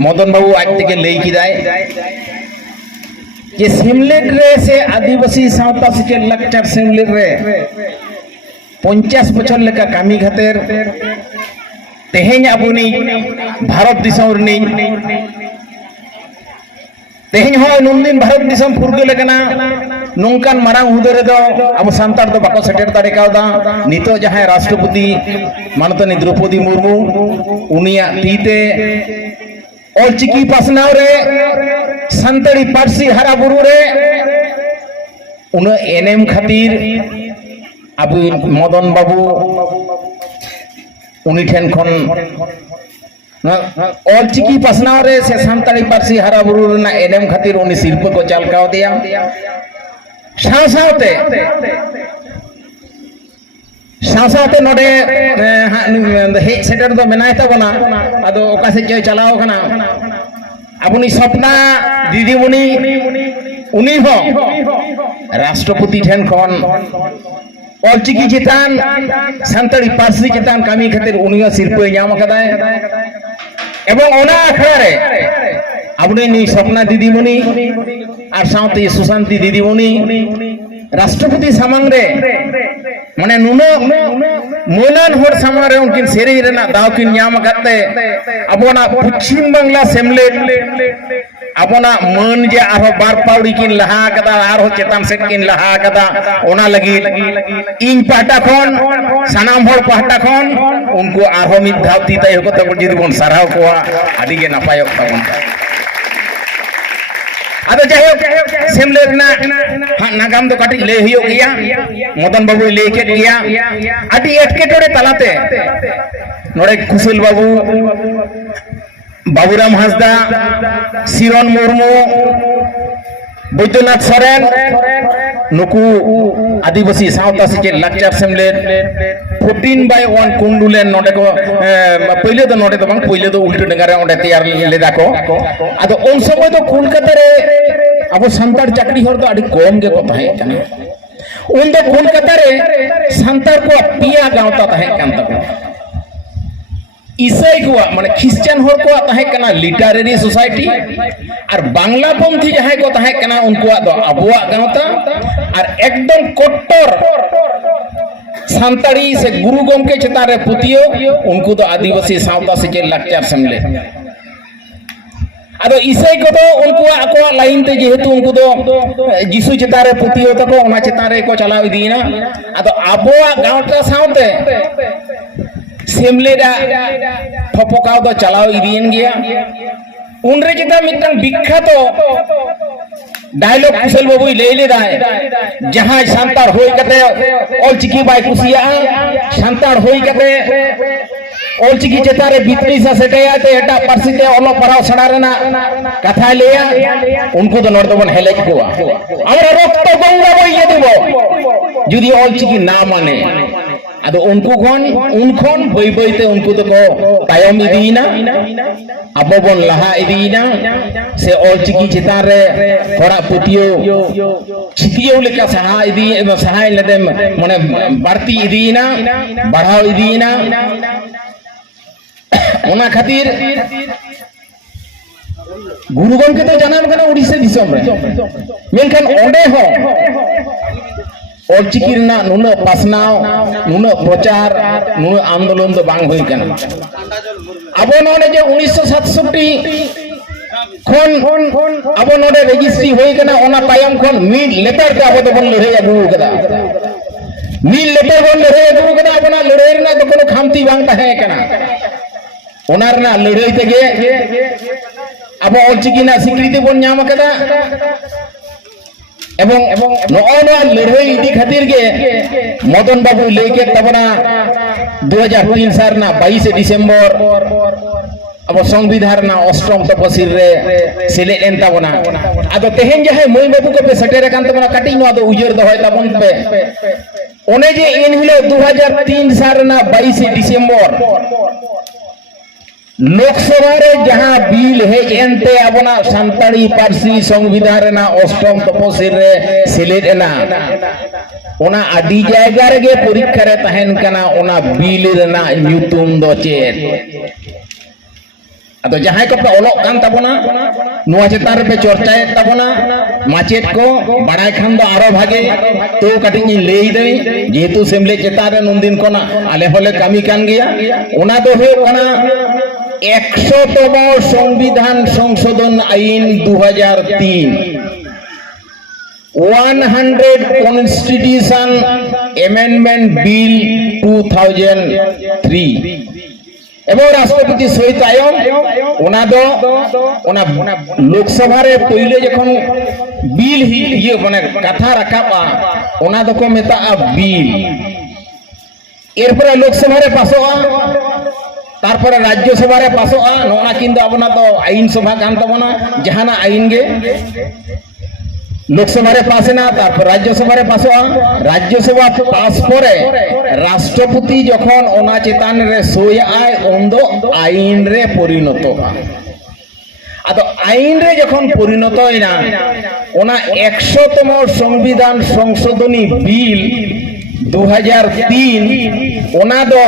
मदन बाबू आज तक लई किदाय जे सिमलेट रे से आदिवासी सावता से लक्चर सिमलेट रे 50 बछर लेका कामी खातिर तेहेñ आबुनी भारत दिसम रनी तेहेñ हो नुनदिन भारत दिसम फुरगल कना नोंकान मारांग हुदे रे दो अब सांतार दो बाको सेटेर दाड़े कावदा नितो जहां राष्ट्रपति माननीय द्रौपदी मुर्मू उनिया तीते ऑलचिकी पासनाव रे संतरी पारसी हरा बुरु रे उन एनएम खातिर अब मदन बाबू उनी ठेन खन ऑलचिकी पासनाव रे से संतरी पारसी हरा बुरु रे ना एनएम खातिर उनी शिल्प को चालकाव दिया सावसावते सावसावते नोडे हे सेटर दो मेनाय ताबना आदो ओका से जय चलाओ कना आबुनी सपना दीदीमणि उनी हो राष्ट्रपति ठेन खन ऑलचिकी चितान संतरी पारसी चितान कामी खातिर उनी शिल्प नाम कदाय एवं ओना आखड़ा रे आबुनी नी सपना दीदीमणि और साथी सुशांति दीदीमणि राष्ट्रपति सामंग रे माने नुनो मोनान होर सामंग रे उनकिन सेरेज रेना दाव किन नाम करते अबोना पश्चिम बांग्ला सेमलेट अबोना मन जे आरो बार पाउड़ी किन लहा कदा आरो चेतान सेट किन लहा कदा ओना लगी इन पाटा खन सनाम होर पाटा खन उनको आरो मिद धावती तय को तब जिदि बन सराव कोआ आदि गे नापायक ताबन आदो जाय सेमलेट ना नागाम दो काटी ले हियो गया मदन बाबू ले के गया आदि एटके टोड़े तलाते नोड़े कुशल बाबू बाबूराम हांसदा सिरन मुर्मू बैद्यनाथ सोरेन नुकु आदिवासी सावता से लक्चर सेमलेट 14/1 कुंडुलेन नोडे को पहिले तो नोडे तो बांग पहिले तो उल्टे डंगारे ओंडे तैयार लेदा को आदो उन समय तो कोलकाता रे अब संतार चाकरी हर तो आदि कम गे को ताहे कना उन दो कोलकाता रे संतार को पिया गावता ताहे कान तको ईसाई को माने क्रिश्चियन होर को ताहे कना लिटरेरी सोसाइटी और बांग्ला पंथी जहां को ताहे कना उनको दो अबुआ गावता और एकदम कट्टर संताड़ी से गुरु गमके चेतारे पुतियो उनको तो आदिवासी सावता से लक्चर समले आदो ईसाई को तो उनको आको लाइन ते जेहेतु उनको तो जीसु चेतारे पुतियो तको ओना चेतारे को चलाव दीना आदो अबुआ गावटा सावते सेमलेडा ठपकाव दो चलाव इदियन गया उनरे चिता मिटन विख्यात डायलॉग कुशल बाबू ले लेदा है जहां सांतार होई कते ऑलचिकी बाय कुसिया सांतार होई कते ऑलचिकी चेतारे भितरी सा सेटेया ते एटा पारसिते ओलो पराव सडा रेना कथा लेया उनको तो नोड दबन हेलेज कोआ हमरा रक्त गंगा बइये देबो जुदी ऑलचिकी ना माने आदो उनको खन बई बईते उनको तो को तायम इदीना अबो बन लहा इदीना से ऑलचिकी चितान रे थोड़ा पुतियो छितियो लेका सहा इदी सहाय लेदे माने बारती इदीना बढ़ाव इदीना ओना खातिर गुरु गमके तो जानाम कना उड़ीसा दिसम रे मेनखान ओंडे हो ऑलचिकी ना नुनो पासनाव नुनो प्रचार नुनो आंदोलन तो बांग होई कना अबो नोने जे 1967 खन अबो नोडे रजिस्ट्री होई कना ओना तायम खन मिल लेटर ते अबो तो बन लड़ाई अगु कदा मिल लेटर बन लड़ाई अगु कदा ओना लड़ाई ना तो कोनो खामती बांग ताहे कना ओना रना लड़ाई तेगे अबो ऑलचिकी ना स्वीकृति बन नाम कदा एवं नोना लड़ाई इदी खातिर के मदन बाबू लेके तबना 2003 साल ना 22 डिसेम्बर अब संविधान ना अष्टम तपसिल रे सेले एन तबना आदो तेहेन जहे मई बाबू को पे सटेरे कान तबना काटी नो आदो उजर दो होय तबन पे ओने जे इन हिलो 2003 साल ना 22 डिसेम्बर लोकसभा रे जहां बिल है एनते अपना संताड़ी पारसी संविधान रे ना अष्टम तपसिल रे सेलेद एना ओना आदि जायगा रे परीक्षा रे तहन कना ओना बिल रे ना ᱧᱩᱛᱩᱢ दो चेद ᱟᱫᱚ ᱡᱟᱦᱟᱸᱭ ᱠᱚᱯᱮ ᱚᱞᱚᱜ ᱠᱟᱱ ᱛᱟᱵᱚᱱᱟ ᱱᱚᱣᱟ ᱪᱮᱛᱟᱱ ᱨᱮᱯᱮ ᱪᱚᱨᱪᱟᱭᱮᱫ ᱛᱟᱵᱚᱱᱟ ᱢᱟᱪᱮᱫ ᱠᱚ ᱵᱟᱲᱟᱭ ᱠᱷᱟᱱ ᱫᱚ ᱟᱨᱚ ᱵᱷᱟᱜᱮ ᱛᱚ ᱠᱟᱹᱴᱤᱡ ᱤᱧ ᱞᱟᱹᱭ ᱫᱟᱹᱧ ᱡᱮᱦᱮᱛু ᱥᱮᱢᱞᱮᱫ ᱪᱮᱛᱟᱱ ᱨᱮ ᱱᱩᱱᱫᱤᱱ ᱠᱷᱚᱱᱟᱜ ᱟᱞᱮ ᱦᱚᱸᱞᱮ ᱠᱟᱹᱢᱤ ᱠᱟᱱ ᱜᱮᱭᱟ ᱚᱱᱟ ᱫᱚ ᱦᱩᱭᱩᱜ ᱠᱟᱱᱟ 100তম সংবিধান সংশোধন আইন 2003 100 Constitution Amendment Bill 2003 এবং রাষ্ট্রপতি সই তায়ম ওনা দো ওনা লোকসভার পইলে যখন বিল ইয়ে মানে কথা রাখাবা ওনা দোকো মেতা বিল এরপরে লোকসভার পাসোয়া তারপরে রাজ্যসভার পাসোয়া নোনা কিন্তু আপনা তো আইন সভা কান তাবনা জাহানা আইন গে লোকসভার পাশে না তারপর রাজ্যসভার পাসোয়া রাজ্যসভা পাস করে রাষ্ট্রপতি যখন ওনা চেতান রে সই আয় ওন্দো আইন রে পরিণত আদো আইন রে যখন পরিণত হয় না ওনা 100তম সংবিধান সংশোধনী বিল 2003 ওনা দো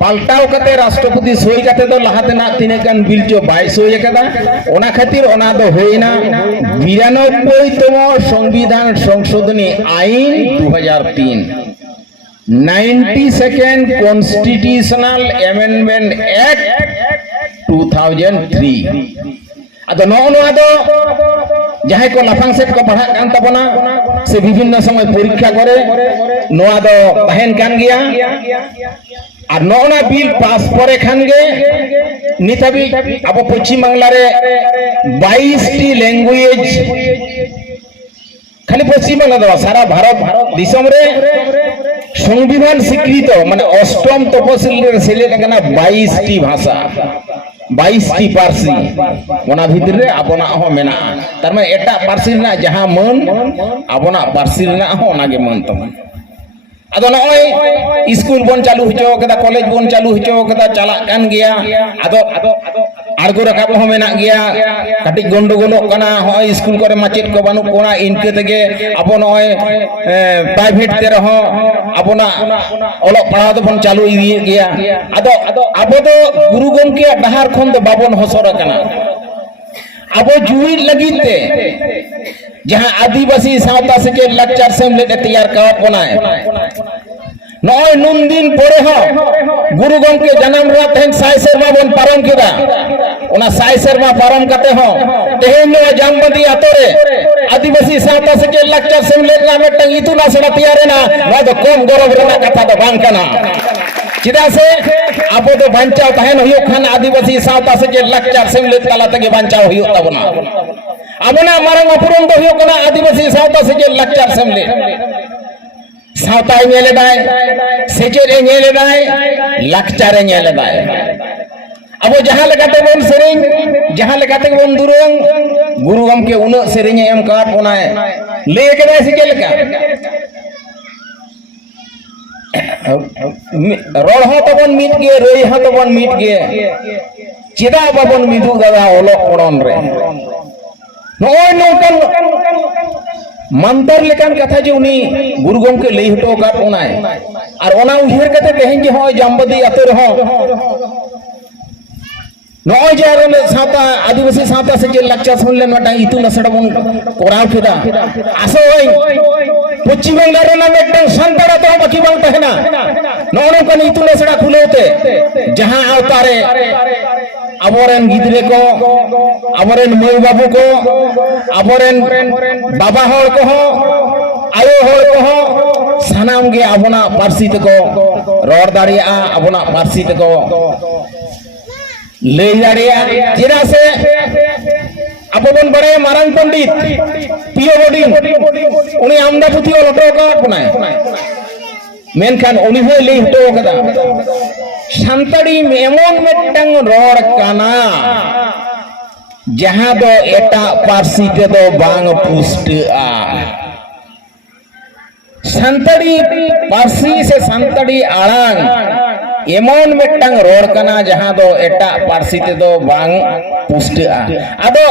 পাল্টাও কাতে রাষ্ট্রপতি সই কাতে দো লাহাতে না তিনে গান বিল চো 22 সই কাদা ওনা খাতির ওনা দো হইনা 92তম সংবিধান সংশোধনী আইন 2003 92nd কনস্টিটিউশনাল অ্যামেন্ডমেন্ট অ্যাক্ট 2003 আদো নোয়া দো যাহাই কো লাফাং সেট কো পড়া কান তাবনা সে বিভিন্ন সময় পরীক্ষা করে নোয়া দো তাহেন কান গিয়া আর নোনা বিল পাস করে খান গে নিতাবি আবো পশ্চিম বাংলারে 22টি ল্যাঙ্গুয়েজ খালি পশ্চিম বাংলা দো সারা ভারত দিশম রে সংবিধান স্বীকৃত মানে অষ্টম তফসিল রে সিলেক্ট কানা 22টি ভাষা 22টি পার্সি ওনা ভিতরে আপনা হো মেনা তার মানে এটা পার্সি না যাহা মন আপনা পার্সি না হো নাগে মন তমন আদো নয় স্কুল বন চালু হইচো কেদা কলেজ বন চালু হইচো কেদা চালা কান গিয়া আদো আরগো রাখাব হো মেনা গিয়া কাটি গন্ডগোলক কানা হয় স্কুল করে মাচেদ কো বানু কোনা ইনকে থেকে আপো নয় প্রাইভেট তে রহ আপনা অলক পড়াও বন চালু গিয়া আদো আবো তো গুরু গমকে ডাহার খন তো বাবন হসর কানা আবো জুই লাগিতে जहां आदिवासी सावता से के लेक्चर सेमलेट तैयार करत बनाए नय नुन दिन परे हो गुरु गमके जन्म रा तेन साय शर्मा बन पारम केदा ओना साय शर्मा पारम कते हो तेहेन नो जामबंदी आतोरे आदिवासी सावता से के लेक्चर सेमलेट ना मेटंग इतु ना सड़ा तैयार ना वा दो कम गौरव रेना कथा दो बांग कना चिदा से आपो तो बांचाव तहेन होयो खान आदिवासी सावता से के लेक्चर सेमलेट ताला तगे बांचाव होयो तबना abona marang upurun do huyok na आदिवासी सावता से के lecture सेमले Savata ñele dai sejere ñele dai lecture ñele dai abo jaha lekate bon sereng jaha lekate bon durung guru gomke una sereng em kat onae le kena se ke leka rol ho to bon mit ge rei ho to bon mit ge chida babon midu dada olok oron re নয় নৌকান মান্তার লেকান কথা যে উনি গুরু গমকে লই হটো কাট ওনায় আর ওনা উহের কাতে তেহেন যে হয় জামবদি আতে রহ নয় যে আর সাতা আদিবাসী সাতা সে যে লেকচার শুনলেন ওটা ইতু নসড় বন কোরাও কেদা আসো ওই পশ্চিম বাংলার নামে একটা সান্তারা তো বাকি বাং তাহেনা নয় নৌকান ইতু নসড়া খুলেতে যাহা আওতারে আবরেন গিদরে কো আবরেন মই বাবু কো আবরেন বাবা হল কো আয়ো হল কো সানাম গে আবনা পার্সি তকো রড় দাড়িয়া আবনা পার্সি তকো লই দাড়িয়া যেটা সে আপন বড় মারাং পণ্ডিত পিও বডিং উনি আমদা পুথি লটো কা কোনায় মেনখান উনি হই লই হটো কাদা সান্তাড়ি এমন মেটাং রড় কানা যাহা দো এটা পার্সিতে দো বাং পুষ্টা সান্তাড়ি পার্সি সে সান্তাড়ি আড়াং এমন মেটাং রড় কানা যাহা দো এটা পার্সিতে দো বাং পুষ্টা আদো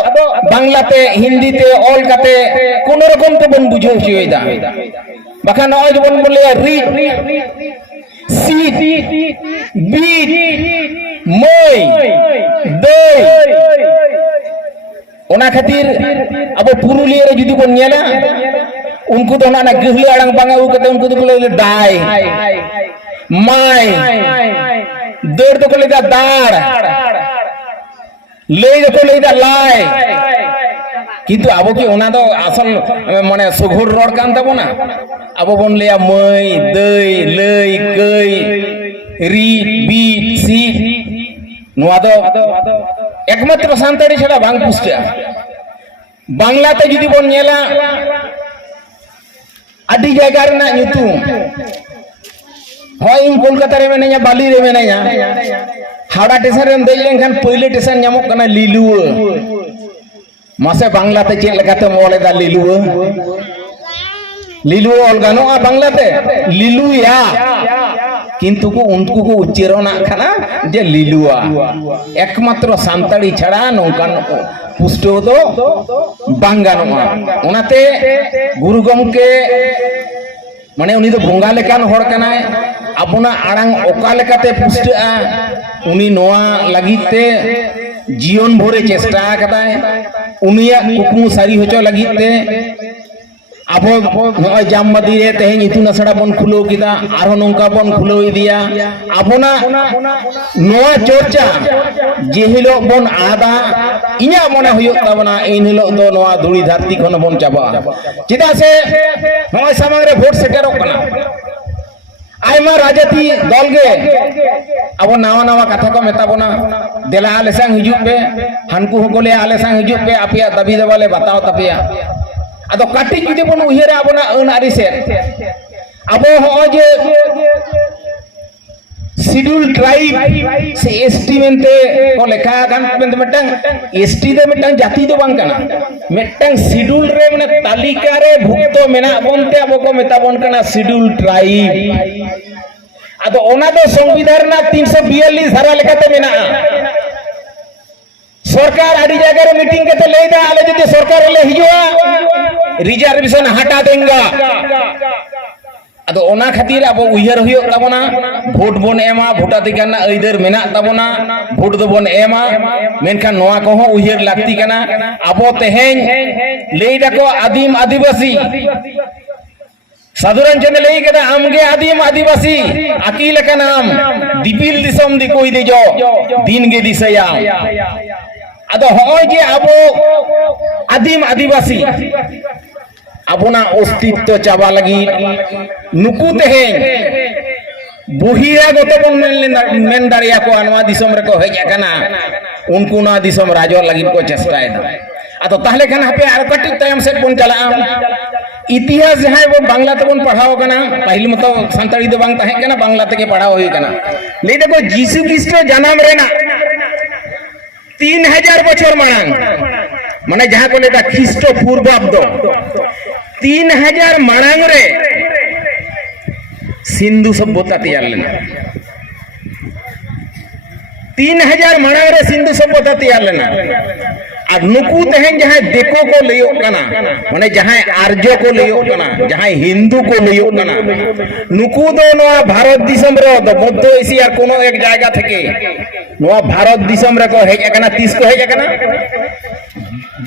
বাংলাতে হিন্দিতে অল কাতে কোন রকম তো বন বুঝো হইদা বাকা নয় বন বলে রি সিট বিট মই দই ওনা খাতির আবো পুরুলিয়া রে যদি বন নেলা उनको तो ना गहली आड़ंग बांगा उ कते उनको तो को ले दाई माई दर तो को ले दाड़ ले तो ले लाई किंतु आबो की ओना दो असल माने सुघुर रोड कान तबो ना आबो बन लेया मई दई लई कई री बी सी नोआ दो एकमात्र सान्ताड़ी छड़ा बांग पुष्टा बांग्लाते जुदी बन नेला आदि जगह रे ना nyutum होय इन कोलकाता रे मेनेया बाली रे मेनेया हावड़ा स्टेशन रे देज लेनखान पहिले स्टेशन नामक कना लिलुआ मासे बांग्लाते चेक लगाते मोलेदा लिलुआ लिलुआ ऑल गानोआ बांग्लाते लिलुया किंतु को उनको को उच्चारणा खाना जे लिलुआ एकमात्र सान्ताड़ी छड़ा नोंकान पुष्टो दो बांगानोआ ओनाते गुरु गमके माने उनी दो बोंगा लेकान होड़ कनाय आबोना आड़ांग ओका लेकाते पुष्टआ उनी नोआ लागिते जीवन भरे चेष्टा कदाय उनिया कुकमु सारी होचो लागिते आबो नय जामबादी रे तेहें इतुन असड़ा बन खुलो किदा आरो नोंका बन खुलो इदिया आबोना नोआ चर्चा जे हिलो बन आदा इन्या मने हुयो ताबना इन हिलो दो नोआ धुड़ी धरती खन बन चाबा चिदा से नय सामंग रे भोट सेटेरो कना आयमा राजती दल गे अब नावा नावा कथा को मेताबोना देला आले संग हिजुप पे हनकु होकोले आले संग हिजुप पे आपिया दाबी देवाले बताओ तपिया अदो काटी जुदी बन उहिरा आबोना अन आरि से आबो हो जे शिड्यूल ट्राइब से एसटी मेनते को लेखा गान मेनते मिटंग एसटी दे मिटंग जाति दो बांग कना मिटंग शिड्यूल रे माने तालिका रे भुक्तो मेना बोनते आबो को मेताबोन कना शिड्यूल ट्राइब अदो ओना दो संविधान ना 342 धारा लेखाते मेना सरकार आदि जगह रे मीटिंग केते लेदा आले जदि सरकार ले हिजुआ रिजर्वेशन हटा देंगा अदो ओना खातिर अब उयहर हुयो ताबोना भोट बन एमा भोटाधिकार अइदर मेना ताबोना भोट दो बन एमा मेनखान नोआ को हो उयहर लागती कना अब तेहें लेदा को आदिम आदिवासी साधुराम चंद लई कदा आमगे आदिम आदिवासी अकील का नाम दिपिल दिसम दि कोई दे जो दिन गे दिसया अदो होय जे अबो आदिम आदिवासी आबोना अस्तित्व चाबा लगी नुकु तेहें बहिरागत बन मेन दाड़िया को अनवा दिसम रे को हेज आकना उनको ना दिसम राजो लगी को चेष्टायदा अतो ताहले खान हपे आर कटि तायम सेट बन चला इतिहास जहां वो बांग्ला ते बन पढ़ाओ कना पहिल मत संताड़ी दो बांग ताहे कना बांग्ला ते के पढ़ाओ होई कना ले देखो यीशु ख्रिस्ट जन्म रेना 3000 बछर मांग माने जहां को लेता ख्रिस्ट पूर्वाब्द 3000 मांग रे सिंधु सभ्यता तैयार लेना 3000 मांग रे सिंधु सभ्यता तैयार लेना और नुकु तेहें जहां देखो को लयो कना माने जहां आर्य को लयो कना जहां हिंदू को लयो कना नुकु दो नोआ भारत दिसम रे दो मध्य एशिया कोनो एक जायगा थके नोआ भारत दिसम रे को हेज कना 30 को हेज कना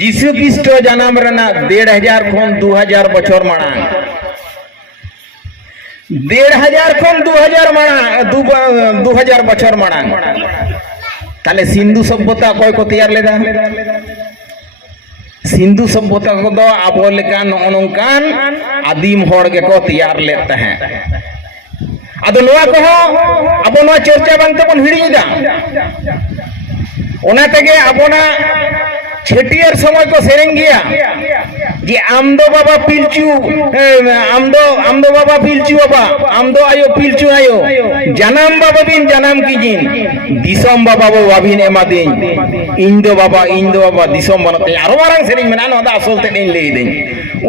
यीशु ख्रिस्ट जन्म रेना 1500 खन 2000 बछर माणा 1500 खन 2000 माणा 2000 बछर माणा ताले सिंधु सभ्यता कोई को तैयार लेदा सिंधु सभ्यता को दो आबो लेका नोनकान आदिम होड़ के को तैयार लेते हैं अदो नोआ को आबो नोआ चर्चा बांग तबन हिड़ीदा ओना तेगे आबोना छेटियर समय को सेरेंग गया जे आमदो बाबा पिलचू आमदो बाबा पिलचू बाबा आमदो आयो पिलचू आयो जन्म बाबा बिन जन्म कीजिन दिसम बाबा बाबिन एमा दिन इंदो बाबा दिसम बनते आरो मारंग सेरेंग मेना नो दा असल ते दिन लेई दिन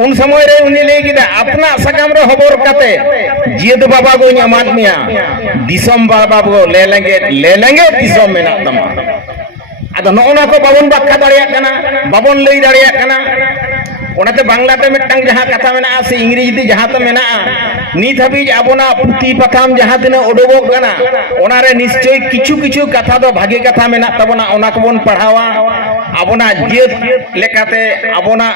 उन समय रे उनी लेई किदा अपना सकाम रे हबर काते जियद बाबा को ᱧᱟᱢᱟᱫ मिया दिसम बाबा को ले लेंगे दिसम मेना तमा अदो नोना को बाबन बाक्का दाड़िया कना बाबन लई दाड़िया कना ओनाते बांग्लाते मिटटांग जहां कथा मेना से इंग्रेजी ते जहां ते मेना ᱱᱤᱛ ᱦᱟᱹᱵᱤᱡ ᱟᱵᱚᱱᱟᱜ ᱯᱩᱛᱷᱤ ᱯᱟᱛᱷᱟᱢ ᱡᱟᱦᱟᱸ ᱛᱤᱱᱟᱹᱜ ᱩᱰᱩᱠᱚᱜ ᱠᱟᱱᱟ ᱚᱱᱟᱨᱮ ᱱᱤশ্চয় ᱠᱤᱪᱷᱩ ᱠᱟᱛᱷᱟ ᱫᱚ ᱵᱷᱟᱜᱮ ᱠᱟᱛᱷᱟ ᱢᱮᱱᱟᱜ ᱛᱟᱵᱚᱱᱟ, ᱚᱱᱟ ᱠᱚᱵᱚᱱ ᱯᱟᱲᱦᱟᱣᱟ᱾ ᱟᱵᱚᱱᱟᱜ ᱡᱟᱹᱛ লেখাতে আবনা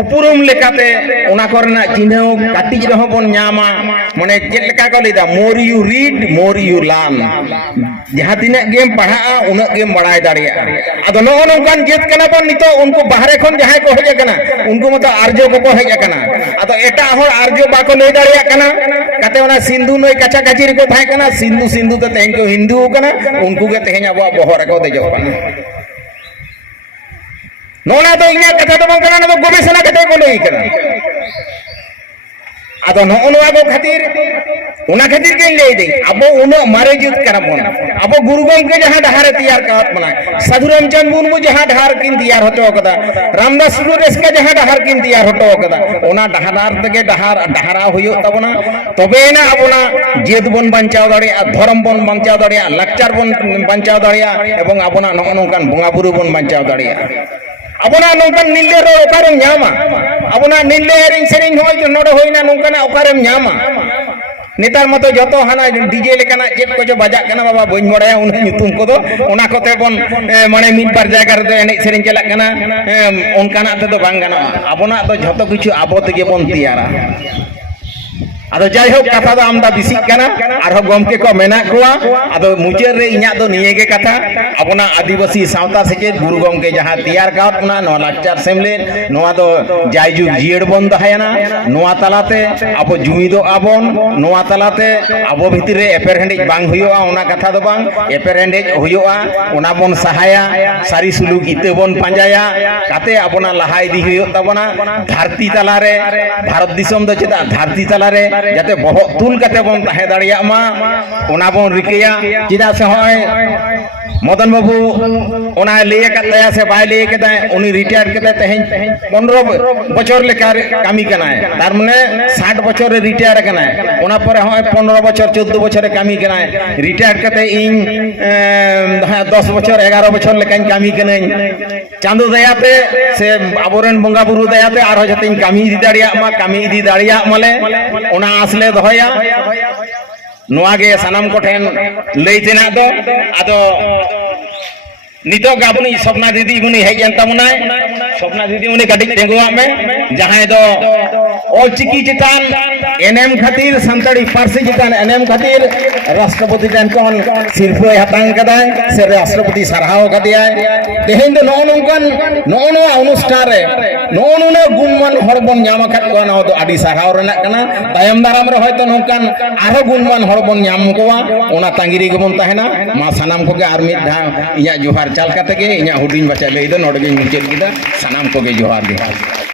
উপরুম লেখাতে ওনা করেনা চিহ্নও কাটিজ রহ বন ᱧᱟᱢᱟ মানে চেদ লেখা কো লেদা more you read more you learn যাহা তিনা গেম পড়া উনা গেম বাড়াই দাঁড়িয়া আদো নো নঙ্কান জেত কানা বন নিতো উনকো বাহারে খন যাহাই কো হেজ কানা উনকো মতো আর্য কো হেজ কানা আদো এটা হর আর্য বাকো লই দাঁড়িয়া কানা কাতে ওনা সিন্ধু নই কাছা কাছি রে কো থাই কানা সিন্ধু তে তেহেন কো হিন্দু কানা উনকো গে তেহেন আবো বহর কো দেজো কানা নোনা তো ইয়া কথা তো বলkana না গবেষণা কতে কো লই কানা আদো নোনা গো খাতির ওনা খাতির কে লই দেই আবো উনো মারে জিত কানা বন আবো গুরু গমকে যাহা ডাহারে তৈয়ার কাত বনা সাধু রামচন্দ্র মুর্মু যাহা ডাহার কিন তৈয়ার হতো কদা রামদাস সুরেশকে যাহা ডাহার কিন তৈয়ার হতো কদা ওনা ডাহার থেকে ডাহারা হইও তাবনা তবে না আবনা জেদ বন বাঁচাও দাঁড়িয়া ধর্ম বন বাঁচাও দাঁড়িয়া লাকচার বন বাঁচাও দাঁড়িয়া এবং আবনা ননকান বঙ্গা বুরু বন বাঁচাও দাঁড়িয়া abona nongkan nille ro okarem nyama abona nille ring sering hoy to nodo hoina nongkana okarem nyama netar moto joto hana dj lekana jet ko jo bajak kana baba boñ modaya un nyutum ko do ona kote bon mane mid bar jayga re enej sering chalak kana onkana te do bang gana abona do joto kichu abo tege bon tiyara ado jai hok katha do amda bisik kana ar hok gomke ko mena koa ado mujer re inya do niye ge katha abona adibasi sauta seke guru gomke jaha tiyar kaot na no lakchar semle noa do jaiju jied bon dahayana noa talate abo jumi do abon noa talate abo bhitire eper hendej bang huyoa ona katha do bang eper hendej huyoa ona bon sahaya sari suluk ite bon panjaya kate abona laha idi huyo tabona dharti talare bharat disom do cheta dharti talare যাতে বহু তুল কাতে বন তাহে দাঁড়িয়া মা ওনা বন রিকেয়া চিদা সে হয় মদন বাবু ওনা লিয়ে কাতে আছে বাই লিয়ে কাতে উনি রিটায়ার কাতে তেহেন 15 বছর লেখার কামি কানায় তার মানে 60 বছরে রিটায়ার কানায় ওনা পরে হয় 15 বছর 14 বছরে কামি কানায় রিটায়ার কাতে ইন 10 বছর 11 বছর লেখান কামি কানাই চাঁদো দয়াতে সে আবরণ বঙ্গা বুরু দয়াতে আর যাতে কামি ইদি দাঁড়িয়া মা কামি ইদি দাঁড়িয়া মলে ওনা আসলে দহয়া নোয়া গে সানাম কোঠেন লইতেনা দো আদো নিতো গাবনি স্বপ্না দিদি উনি হেজেন তামুনায় স্বপ্না দিদি উনি কাটি টেঙ্গুয়া মে যাহাই দো অলচিকি চিতান এনএম খাতির সান্তাড়ি পার্সি চিতান এনএম খাতির রাষ্ট্রপতি টেন কোন সিরফাই হাতাং কাদায় সে রাষ্ট্রপতি সারহাও কাদিয়ায় তেহেন দো ননকান ননো অনুষ্ঠান রে ননো গুণমান হরবন ᱧᱟᱢᱟᱠᱟᱫ ᱠᱚᱣᱟ ᱱᱚᱣᱟ ᱫᱚ ᱟᱹᱰᱤ ᱥᱟᱨᱦᱟᱣ ᱨᱮᱱᱟᱜ ᱠᱟᱱᱟ ᱛᱟᱭᱚᱢ ᱫᱟᱨᱟᱢ ᱨᱮ ᱦᱚᱭᱛᱚ ᱱᱚᱝᱠᱟᱱ ᱟᱨᱦᱚᱸ ᱜᱩণमान ᱦᱚᱲ ᱵᱚᱱ ᱧᱟᱢ ᱠᱚᱣᱟ ᱚᱱᱟ ᱛᱟᱸᱜᱤ ᱨᱮᱜᱮ ᱵᱚᱱ ᱛᱟᱦᱮᱱᱟ ᱢᱟ ᱥᱟᱱᱟᱢ ᱠᱚᱜᱮ ᱟᱨ ᱢᱤᱫ ᱫᱷᱟᱣ ᱤᱧᱟᱹᱜ ᱡᱚᱦᱟᱨ ᱪᱟᱞ ᱠᱟᱛᱮ ᱜᱮ ᱤᱧᱟᱹᱜ ᱦᱩᱰᱤᱧ ᱵᱟᱪᱟ ᱞᱟᱹᱭ ᱫᱚ ᱱᱚᱰᱮ ᱜᱤᱧ ᱢᱩᱪᱟᱹᱫ ᱠᱮᱫᱟ ᱥᱟᱱᱟᱢ ᱠᱚᱜᱮ ᱡᱚᱦᱟᱨ ᱡᱚᱦᱟᱨ